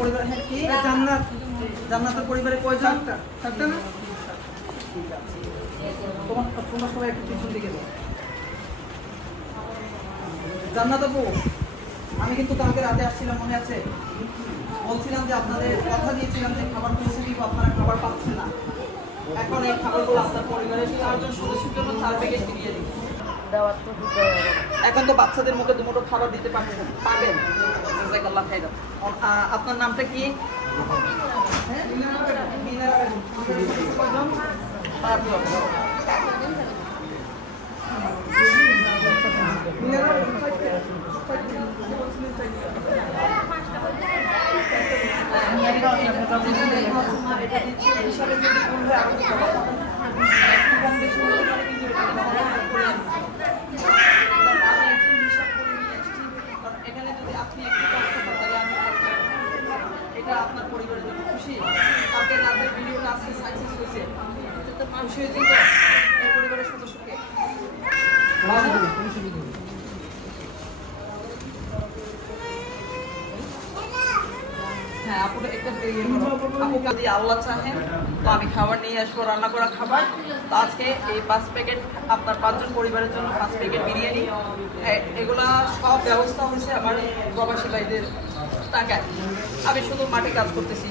পরিবার হ্যাঁ কি? জান্নাত। জান্নাতের পরিবারে কয়জন? চারটা না? ঠিক আছে। তোমার তোমার সবাই একটু পিছন দিকে যাও। জান্নাত আপু আমি কিন্তু কালকে রাতে আসছিলাম মনে আছে? বলছিলাম যে আপনাদের কথা দিয়েছিলাম যে খাবার পৌঁছে দিব আপনারা খাবার পাচ্ছেন না। এখন এই খাবারগুলো আপনার পরিবারের চারজন সদস্যের জন্য চার প্যাকেট দিয়ে দিন। এখন তো বাচ্চাদের মুখে দুমুটো খাবার দিতে পারছেন পাবেন জাযাকাল্লাহ খাইরাম অন- আ- আপনার নামটা কি হ্যাঁ? মিনা বেগম। কয়জন? পাঁচজন। মিনা বেগম, এটা দিচ্ছি, হিসাবে যদি বলবে আরও দিতে পারব। একটু কম বেশি হতে পারে কিন্তু এটা করে দিচ্ছি। আমি একটু হিসাব করে নিয়ে এসেছি। কারণ এখানে যদি আপনি একটু কষ্ট পান, তাহলে আমি করতে পারব। এটা আপনার পরিবারের হ্যাঁ আপুটা একটা ইয়ে আল্লাহ চাহেন তো আমি খাবার নিয়ে আসব, রান্না করা খাবার। তো আজকে এই পাঁচ প্যাকেট আপনার পাঁচজন পরিবারের জন্য পাঁচ প্যাকেট বিরিয়ানি। এ- এগুলা সব ব্যবস্থা হয়েছে আমার প্রবাসী ভাইদের টাকায়। আমি শুধু মাঠে কাজ করতেছি।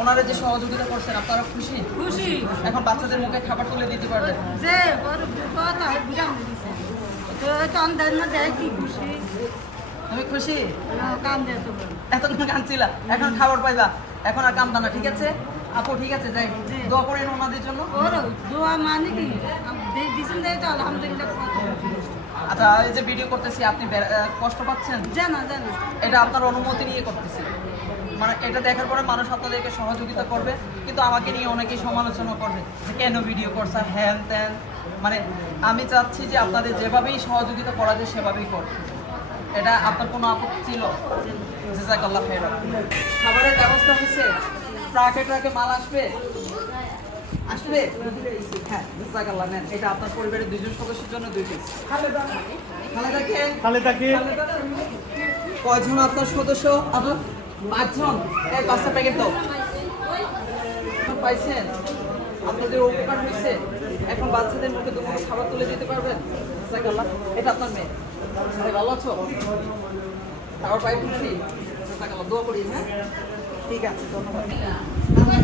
ওনারা যে সহযোগিতা করছেন আপনারা খুশি? খুশি। এখন বাচ্চাদের মুখে খাবার তুলে দিতে পারবেন। যে খুশি? তুমি খুশি? এতক্ষণ কাঁদছিলা এখন খাবার পাইবা। এখন আর কান্দা না ঠিক আছে? আপু ঠিক আছে যাই। দোয়া করেন ওনাদের জন্য। দোয়া মানে কি? তো আলহামদুলিল্লাহ আচ্ছা এই যে ভিডিও করতেছি আপনি কষ্ট পাচ্ছেন? জানা জানা। এটা আপনার অনুমতি নিয়ে করতেছি। মানে এটা দেখার পরে মানুষ আপনাদেরকে সহযোগিতা করবে কিন্তু আমাকে নিয়ে অনেকেই সমালোচনা করবে যে কেন ভিডিও করছে হ্যান ত্যান। মানে আমি চাচ্ছি যে আপনাদের যেভাবেই সহযোগিতা করা যায় সেভাবেই করবে এটা আপনার কোনো আপত্তি ছিল? জেজাকাল্লাহ খাইরাম খাবারের ব্যবস্থা হয়েছে। ট্রাকে ট্রাকে মাল আসবে? আসবে? হ্যাঁ জেজাকাল্লাহ নেন। এটা আপনার পরিবারের দুজন সদস্যের জন্য দুই পিস খালেদাকে খালেদাকে কয়জন আপনার সদস্য? আপনার পাঁচজন। এই পাঁচটা প্যাকেট দাও। পাইছেন? আপনাদের উপকার হয়েছে এখন বাচ্চাদের মুখে দুপুরে খাবার তুলে দিতে পারবেন? জাকাল্লাহ। এটা আপনার মেয়ে। আরে ভালো আছো? খাবার পাই খুশি জাকাল্লাহ, দোয়া করি হ্যাঁ? ঠিক আছে, ধন্যবাদ। রান্না।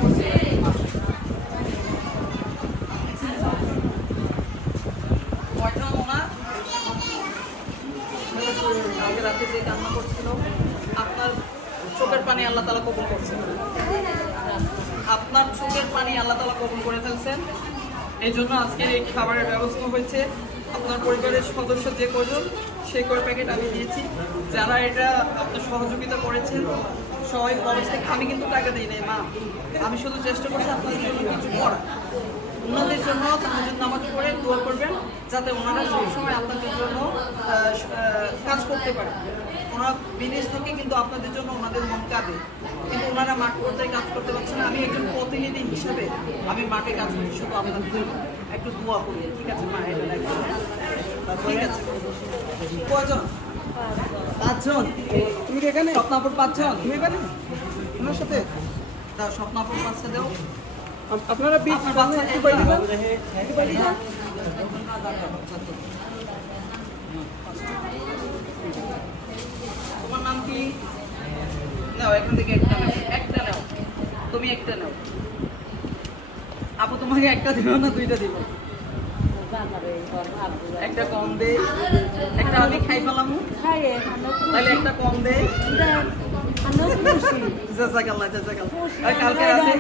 কালকে রাতে যে কান্না করছিল আল্লাহ তালা কবুল করছেন আপনার চোখের পানি আল্লাহ তালা কবুল করে ফেলছেন। এই জন্য আজকের এই খাবারের ব্যবস্থা হয়েছে। আপনার পরিবারের সদস্য যে কজন, সে কয় প্যাকেট আমি দিয়েছি। যারা এটা আপনার সহযোগিতা করেছেন, সবাই থেকে আমি কিন্তু টাকা দিই নাই, মা। আমি শুধু চেষ্টা করছি আপনাদের জন্য কিছু করা ওনাদের জন্য তাহাজুদ নামাজ পড়ে দোয়া করবেন যাতে ওনারা সবসময় আপনাদের জন্য কাজ করতে পারে। ওনারা বিদেশ থেকে কিন্তু আপনাদের জন্য ওনাদের মন কাঁদে কিন্তু ওনারা মাঠ পর্যায়ে কাজ করতে পারছেন আমি একজন প্রতিনিধি হিসাবে আমি মাঠে কাজ করি শুধু আপনাদের জন্য। একটু দোয়া করি ঠিক আছে মা? এটা রাখবেন, হ্যাঁ? ঠিক আছে। কয়জন? পাঁচজন। তুমি এখানে? স্বপ্নাপুর পাঁচজন। তুমি এখানে? ওনার সাথে? স্বপ্নাপুর পাঁচটা দাও। আপনারা বিশ একটু বাইরে একটা? যান। একটু বাইরে যান। তোমার নাম কি? নাও এখান থেকে একটা নাও। একটা নাও। তুমি একটা নাও। আপু তোমাকে একটা দিব না দুইটা দিব একটা কম দে। একটা আমি খাই পেলাম তাহলে একটা কম দে। জাজাকাল্লাহ জাজাকাল্লাহ। কালকে রাতে?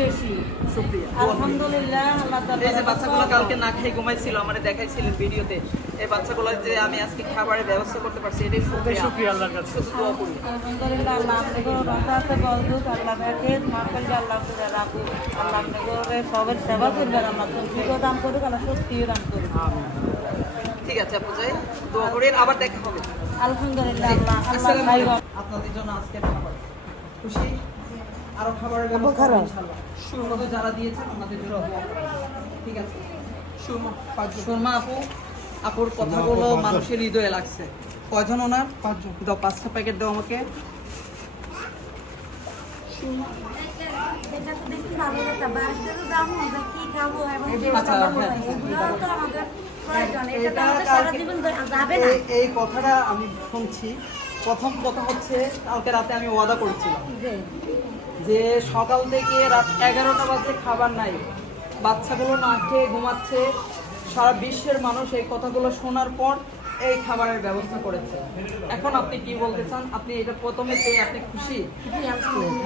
বেশি। শুকরিয়া আলহামদুলিল্লাহ আল্লাহ তাআলা এই যে বাচ্চাগুলো কালকে না খেয়ে ঘুমাইছিল আমার দেখাইছিলেন ভিডিওতে এই বাচ্চাগুলো যে আমি আজকে খাবারের ব্যবস্থা করতে পারছি এটাই শুকরিয়া শুকরিয়া আল্লাহর কাছে। শুধু দোয়া করি। আলহামদুলিল্লাহ আল্লাহ আপনাকে রহমতে বলদুক আল্লাহ তাকে মাফ করে আল্লাহ করে রাখুক আল্লাহ আপনাকে সবের সেবা করবেন আল্লাহ তৌফিকও দান করুক আল্লাহ শক্তিও দান করুক। ঠিক আছে আপু যাই দোয়া করি আবার দেখা হবে। আলহামদুলিল্লাহ আল্লাহ আল্লাহ আসসালামু খাইবা আলাইকুম। আপনাদের জন্য আজকে খাবার। খুশি? আরও খাবারের ব্যবস্থা ইনশাআল্লাহ। সুরমা যারা দিয়েছেন ওনাদের জন্য ঠিক আছে? সুরমা সুরমা আপু। আপুর কথাগুলো মানুষের হৃদয়ে লাগছে। কয়জন ওনার? পাঁচজন। দাও পাঁচটা প্যাকেট দাও আমাকে। এটা তো দেখছি ভালো কথা। বাড়িতে তো দাম হবে কি খাব এবং হ্যাঁ। এগুলো তো আমাদের এই- কথাটা আমি শুনছি। প্রথম কথা হচ্ছে কালকে রাতে আমি ওয়াদা করছিলাম যে যে সকাল থেকে রাত এগারোটা বাজে খাবার নাই। বাচ্চাগুলো না খেয়ে ঘুমাচ্ছে। সারা বিশ্বের মানুষ এই কথাগুলো শোনার পর এই খাবারের ব্যবস্থা করেছে। এখন আপনি কি বলতে চান? আপনি এটা প্রথমে পেয়ে আপনি খুশি।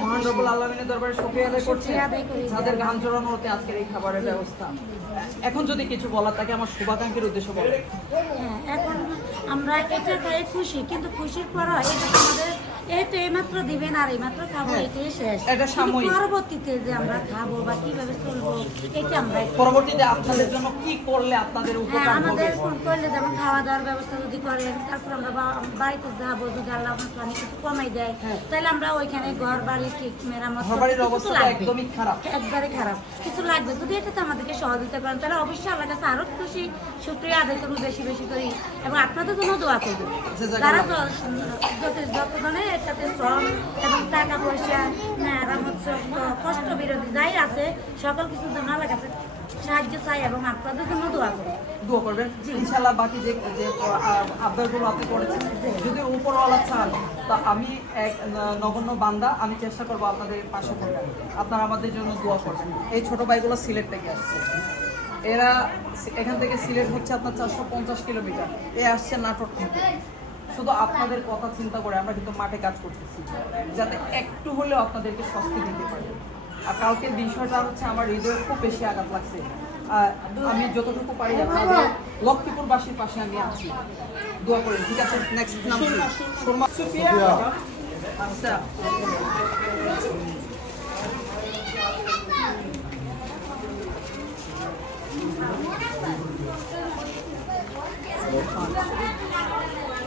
মহান রবুল আলমিনের দরবারে শুকরিয়া আদায় করছেন শুকরিয়া আদায় করি। যাদের গান জড়ানো হতে আজকের এই খাবারের ব্যবস্থা। এখন যদি কিছু বলার থাকে আমার শুভাকাঙ্ক্ষীর উদ্দেশ্য বলে। হ্যাঁ, এখন আমরা এটা খুশি কিন্তু খুশির পর এটা আমাদের এই তো এইমাত্র দিবেন আর এইমাত্র খাব এটাই শেষ। এটা সাময়িক। পরবর্তীতে যে আমরা খাব বা কীভাবে চলবো এটা আমরা পরবর্তীতে আপনাদের জন্য কি করলে আপনাদের হ্যাঁ উপকার হবে? আমাদের করলে যেমন খাওয়া দাওয়ার ব্যবস্থা যদি করেন তারপর আমরা বাড়িতে যাব যদি আল্লাহ আমাকে অনেক কিছু কমাই দেয় তাহলে আমরা ওইখানে ঘর বাড়ি ঠিক মেরামত ঘর বাড়ির অবস্থা একদমই খারাপ। একবারে খারাপ। কিছু লাগবে। যদি এটাতে আমাদেরকে সহযোগিতা করেন তাহলে অবশ্যই আল্লাহ কাছে আরও খুশি শুক্রিয়া আদায় করব বেশি বেশি করি। এবং আপনাদের জন্য দোয়া করব। জাযাকাল্লাহ। তারা এটাতে শ্রম এবং টাকা পয়সা কষ্ট বিরোধী যাই আছে সকল কিছুর জন্য আল্লাহ কাছে সাহায্য চাই এবং আপনাদের জন্য দোয়া করি। দোয়া করবেন? ইনশাল্লাহ বাকি যে যে আবদারগুলো আপনি করেছেন যদি উপরওয়ালা চান তা আমি এক নগণ্য বান্দা আমি চেষ্টা করব আপনাদের পাশে থাকার। আপনারা আমাদের জন্য দোয়া করবেন। এই ছোট ভাইগুলো সিলেট থেকে আসছে। এরা এখান থেকে সিলেট হচ্ছে আপনার চারশো পঞ্চাশ কিলোমিটার। এ আসছে নাটক থেকে। শুধু আপনাদের কথা চিন্তা করে আমরা কিন্তু মাঠে কাজ করতেছি যাতে একটু হলেও আপনাদেরকে স্বস্তি দিতে পারি। আর কালকের বিষয়টা হচ্ছে আমার হৃদয়ে খুব বেশি আঘাত লাগছে। আর আমি যতটুকু পারি আপনাদের লক্ষ্মীপুরবাসীর পাশে আমি আছি। দোয়া করি ঠিক আছে? নেক্সট নাম কি? সুরমা সুফিয়া আচ্ছা।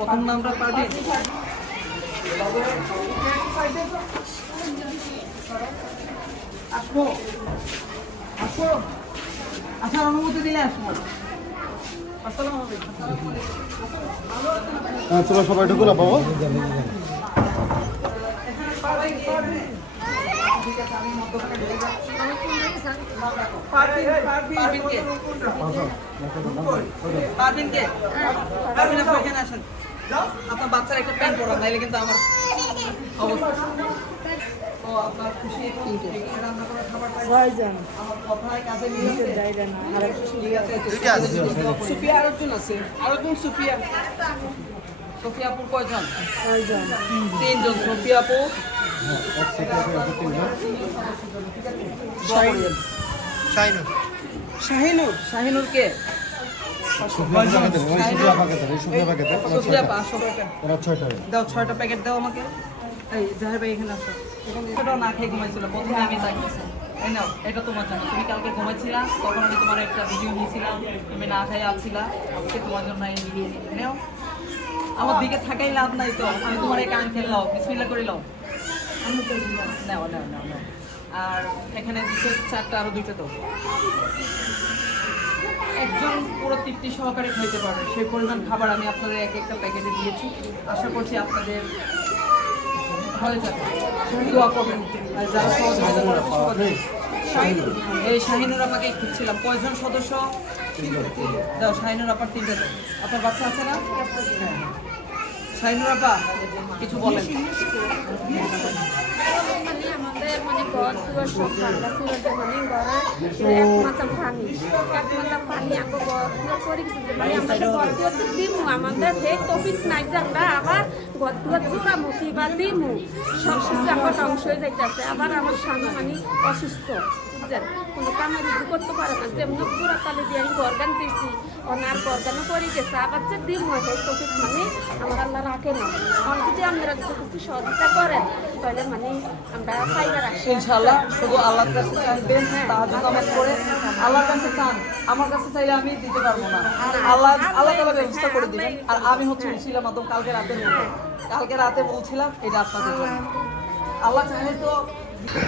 প্রথম নামটা পারবি আসব? আসব? আসার অনুমতি দিলে আসব। হ্যাঁ তোরা সবাই ঢুকো না বাবা। কে পারবিন কে? পারবিন আপনি এখানে আসেন। আপনার বাচ্চার একটা প্যান্ট পরা নাইলে কিন্তু আমার অবস্থা। ও আপনার খুশি রান্না করা খাবার ছয়জন আমার কথায় কাজে মিলেছে ঠিক আছে সুফিয়া আরেকজন আছে। আরেকজন সুফিয়া। সোফিয়া কয়জন? ছয়জন তিনজন। সোফিয়া আপু? শাহিনুর। শাহিনুর কে সোফিয়া আপা আসো ওরা দাও ছয়টা প্যাকেট দাও আমাকে এখানে আসো এটাও না খেয়ে ঘুমাইছিল প্রথমে আমি তাকিয়েছি এই নাও এটা তোমার জন্য তুমি কালকে ঘুমাইছিলা তখন আমি তোমার একটা ভিডিও নিয়েছিলাম তুমি না খাই আছিলা তোমার জন্য এই ভিডিও নেও আমার দিকে থাকাই লাভ নাই তো আমি তোমার এই কান খেললাম বিসমিল্লা করে লাও নাও নাও নাও আর এখানে দিচ্ছে চারটা, আরও দুইটা তো। তৃপ্তি সহকারে খাইতে পারবে সেই পরিমাণ খাবার আমি আপনাদের এক একটা প্যাকেটে দিয়েছি। আশা করছি আপনাদের ভালো শাহিনুর এই শাহিনুর আমাকে খুঁজছিলাম। কয়জন সদস্য? দাও, শাহিনুর আপার তিনটে আপনার বাচ্চা আছে না? হ্যাঁ। শাহিনুর আপা, কিছু বলেন। ঘর দুয়ার সব ভাঙা ছিল মানে ঘরে মাথা পানি। এক পানি আকৌ ঘর দুয়ার করে মানে ঘর আমাদের হে টপিক নাই যে আমরা আবার ঘর দুয়ার জোড়ামু কিবা দিমু সব ধ্বংস হয়ে যাইতেছে। আবার আমার স্বামী মানে অসুস্থ। বুঝছেন কোনো কিছু করতে পারে না। যেমনি পুরা তালে দিয়ে আমি গরগান দিয়েছি ওনার গরগানও করে গেছে আবার যে হে টপিক মানে আমার আল্লাহ রাখে না। আর যদি আপনারা কিছু কিছু সহযোগিতা করেন তাহলে মানে আমরা পাইবার আসি ইনশাআল্লাহ শুধু আল্লাহর কাছে চাইবেন তাহাজুদ নামাজ করে আল্লাহর কাছে চান আমার কাছে চাইলে আমি দিতে পারব না। আল্লাহ আল্লাহ তাআলা ব্যবস্থা করে দিবেন। আর আমি হচ্ছে উছিলাম মাধ্যম কালকে রাতে কালকে রাতে বলছিলাম এটা আপনাদের জন্য। আল্লাহ। চাইলে তো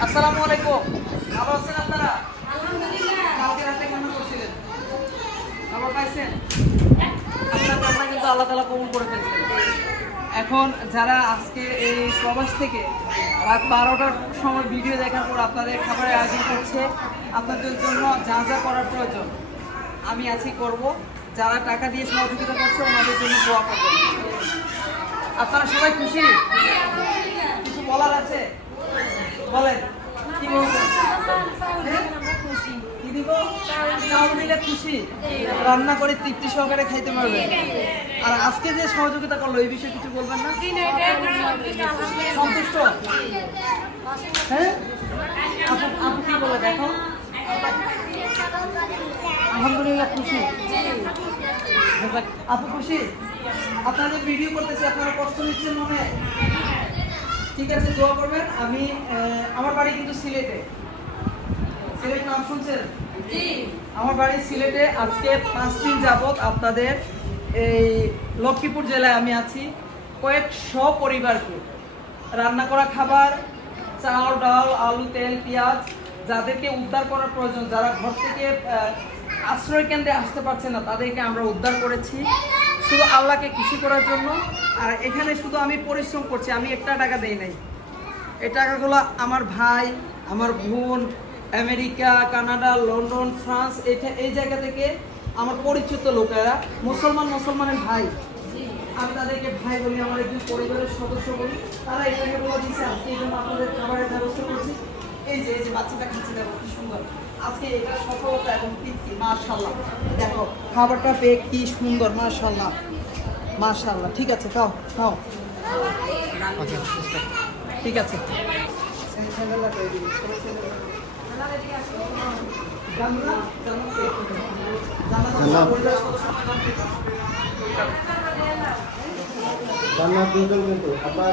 আসসালামু আলাইকুম। ভালো আছেন আপনারা? কালকে রাতে কেমন করছিলেন? খবর পাইছেন? আপনার কান্না কিন্তু আল্লাহ তাআলা কবুল করে ফেলছেন। এখন যারা আজকে এই প্রবাস থেকে রাত বারোটার সময় ভিডিও দেখার পর আপনাদের খাবারের আয়োজন করছে আপনাদের জন্য যা যা করার প্রয়োজন আমি আছি করব। যারা টাকা দিয়ে সহযোগিতা করছে ওনাদের জন্য দোয়া করবেন আপনারা সবাই খুশি? কিছু বলার আছে? বলেন কি বলবেন? দিব দিলে খুশি, রান্না করে তৃপ্তি সহকারে খাইতে পারবেন আর আজকে যে সহযোগিতা করল, এই বিষয়ে কিছু বলবেন না? সন্তুষ্ট? হ্যাঁ? আপু আপু কি বলে, দেখো। আলহামদুলিল্লাহ, খুশি। আপু খুশি? আপনাদের ভিডিও করতেছি, আপনারা কষ্ট নিচ্ছেন মনে? ঠিক আছে, দোয়া করবেন। আমি আমার বাড়ি কিন্তু সিলেটে। সিলেট নাম শুনছেন? আমার বাড়ি সিলেটে আজকে পাঁচ দিন যাবত আপনাদের এই লক্ষ্মীপুর জেলায় আমি আছি। কয়েকশো পরিবারকে রান্না করা খাবার, চাল, ডাল, আলু, তেল, পেঁয়াজ, যাদেরকে উদ্ধার করার প্রয়োজন, যারা ঘর থেকে আশ্রয় কেন্দ্রে আসতে পারছে না, তাদেরকে আমরা উদ্ধার করেছি। শুধু আল্লাহকে খুশি করার জন্য। আর এখানে শুধু আমি পরিশ্রম করছি, আমি একটা টাকা দেই নাই। এই টাকাগুলো আমার ভাই, আমার বোন আমেরিকা কানাডা লন্ডন ফ্রান্স এটা এই জায়গা থেকে আমার পরিচিত লোকেরা মুসলমান মুসলমানের ভাই। আমি তাদেরকে ভাই বলি আমার একজন পরিবারের সদস্য বলি। তারা এই বলে দিচ্ছে আজকে এই জন্য আপনাদের খাবারের ব্যবস্থা করছি। এই যে এই যে বাচ্চাটা খাচ্ছে দেখো কি সুন্দর। আজকে এটা সফলতা এবং তৃপ্তি মাশাল্লাহ দেখো খাবারটা পেয়ে কি সুন্দর মাশাল্লাহ মাশাল্লাহ ঠিক আছে খাও খাও। ঠিক আছে। রান্না কিন্তু কিন্তু আবার